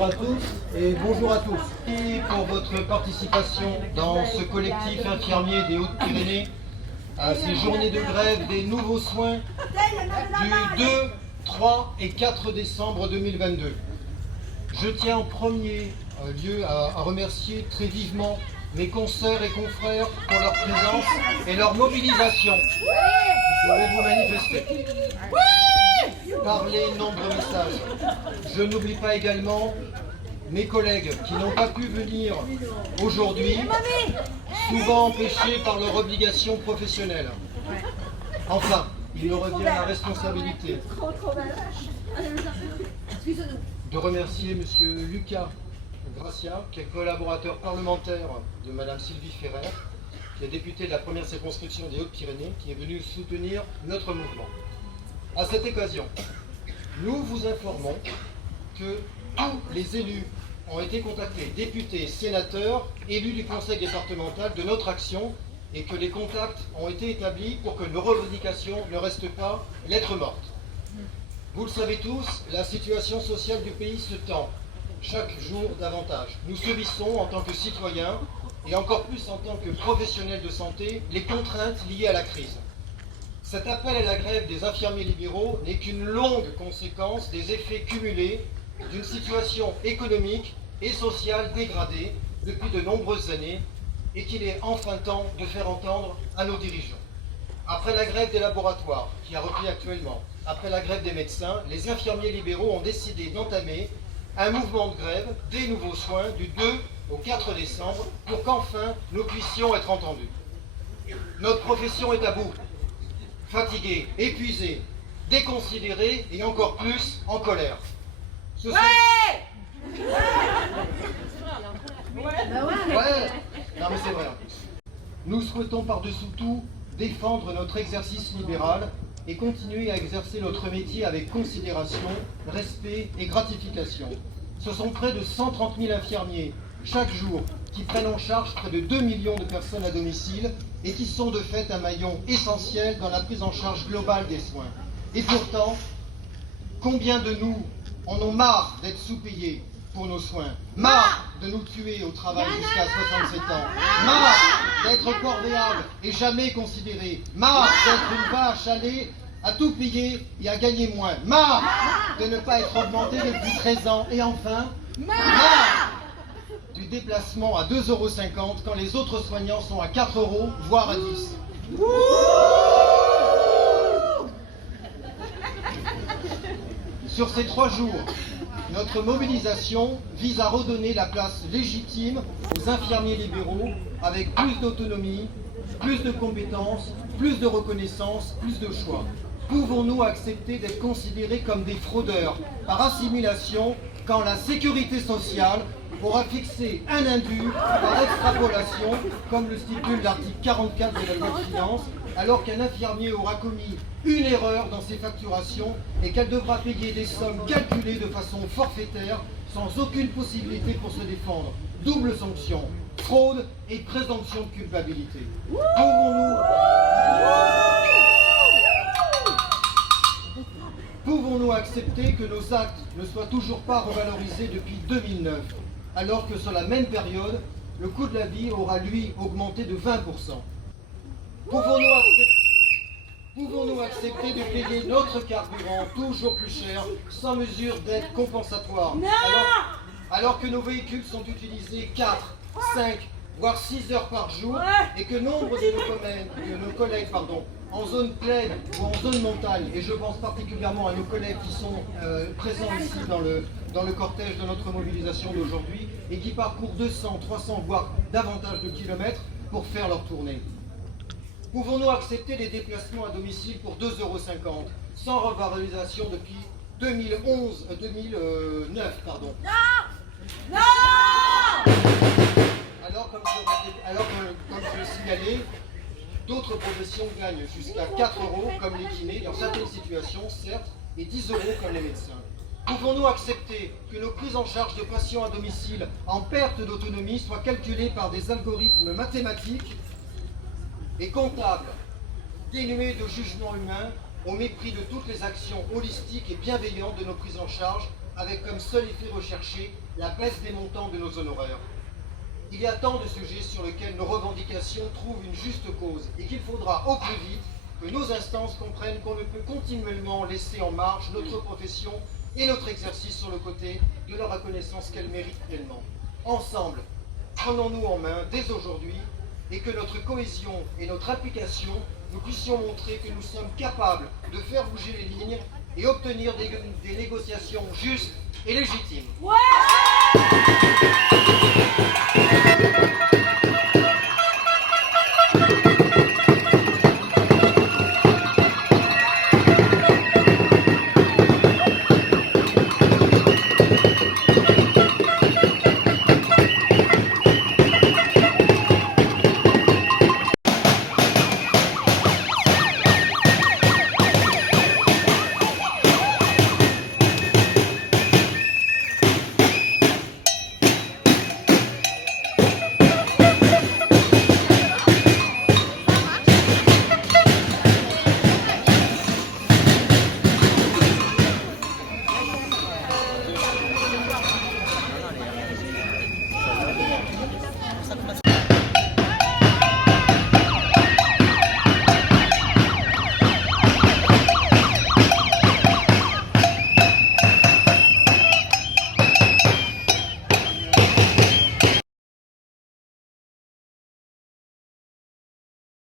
Bonjour à tous et bonjour à tous. Et pour votre participation dans ce collectif infirmier des Hautes-Pyrénées à ces journées de grève des nouveaux soins du 2, 3 et 4 décembre 2022. Je tiens en premier lieu à remercier très vivement mes consoeurs et confrères pour leur présence et leur mobilisation. Vous pouvez vous manifester par les nombreux messages. Je n'oublie pas également mes collègues qui n'ont pas pu venir aujourd'hui, souvent empêchés par leur obligation professionnelle. Enfin, il me revient la responsabilité de remercier M. Lucas Gracia, qui est collaborateur parlementaire de Mme Sylvie Ferrer, qui est députée de la première circonscription des Hautes-Pyrénées, qui est venue soutenir notre mouvement. À cette occasion, nous vous informons que tous les élus ont été contactés, députés, sénateurs, élus du conseil départemental, de notre action, et que les contacts ont été établis pour que nos revendications ne restent pas lettre morte. Vous le savez tous, la situation sociale du pays se tend chaque jour davantage. Nous subissons en tant que citoyens, et encore plus en tant que professionnels de santé, les contraintes liées à la crise. Cet appel à la grève des infirmiers libéraux n'est qu'une longue conséquence des effets cumulés d'une situation économique et sociale dégradée depuis de nombreuses années et qu'il est enfin temps de faire entendre à nos dirigeants. Après la grève des laboratoires, qui a repris actuellement, après la grève des médecins, les infirmiers libéraux ont décidé d'entamer un mouvement de grève des nouveaux soins du 2 au 4 décembre pour qu'enfin nous puissions être entendus. Notre profession est à bout. Fatigués, épuisés, déconsidérés et encore plus en colère. Ouais, non mais c'est vrai en plus. Nous souhaitons par-dessous tout défendre notre exercice libéral et continuer à exercer notre métier avec considération, respect et gratification. Ce sont près de 130 000 infirmiers chaque jour qui prennent en charge près de 2 millions de personnes à domicile et qui sont de fait un maillon essentiel dans la prise en charge globale des soins. Et pourtant, combien de nous en ont marre d'être sous-payés pour nos soins, marre de nous tuer au travail jusqu'à 67 ans, marre d'être corvéables et jamais considérés, marre d'être une vache à lait à tout payer et à gagner moins, marre de ne pas être augmenté depuis 13 ans et enfin, marre du déplacement à 2,50 € quand les autres soignants sont à 4 €, voire à 10. Sur ces 3 jours, notre mobilisation vise à redonner la place légitime aux infirmiers libéraux avec plus d'autonomie, plus de compétences, plus de reconnaissance, plus de choix. Pouvons-nous accepter d'être considérés comme des fraudeurs par assimilation quand la sécurité sociale aura fixé un indu par extrapolation, comme le stipule l'article 44 de la loi de finances, alors qu'un infirmier aura commis une erreur dans ses facturations et qu'elle devra payer des sommes calculées de façon forfaitaire sans aucune possibilité pour se défendre. Double sanction, fraude et présomption de culpabilité. Pouvons-nous accepter que nos actes ne soient toujours pas revalorisés depuis 2009, alors que sur la même période, le coût de la vie aura lui augmenté de 20%? Pouvons-nous accepter de payer notre carburant toujours plus cher sans mesure d'aide compensatoire, alors que nos véhicules sont utilisés 4, 5, voire 6 heures par jour et que nombre de nos collègues en zone plaine ou en zone montagne, et je pense particulièrement à nos collègues qui sont présents ici dans le cortège de notre mobilisation d'aujourd'hui et qui parcourent 200, 300 voire davantage de kilomètres pour faire leur tournée. Pouvons-nous accepter les déplacements à domicile pour 2,50 € sans revalorisation depuis 2009 pardon. Non. Alors, comme je le signalais, d'autres professions gagnent jusqu'à 4 € comme les kinés, dans certaines situations, certes, et 10 € comme les médecins. Pouvons-nous accepter que nos prises en charge de patients à domicile en perte d'autonomie soient calculées par des algorithmes mathématiques et comptables, dénués de jugement humain, au mépris de toutes les actions holistiques et bienveillantes de nos prises en charge, avec comme seul effet recherché la baisse des montants de nos honoraires. Il y a tant de sujets sur lesquels nos revendications trouvent une juste cause et qu'il faudra au plus vite que nos instances comprennent qu'on ne peut continuellement laisser en marge notre profession et notre exercice sur le côté de la reconnaissance qu'elle mérite pleinement. Ensemble, prenons-nous en main dès aujourd'hui et que notre cohésion et notre application, nous puissions montrer que nous sommes capables de faire bouger les lignes et obtenir des négociations justes et légitimes. Ouais.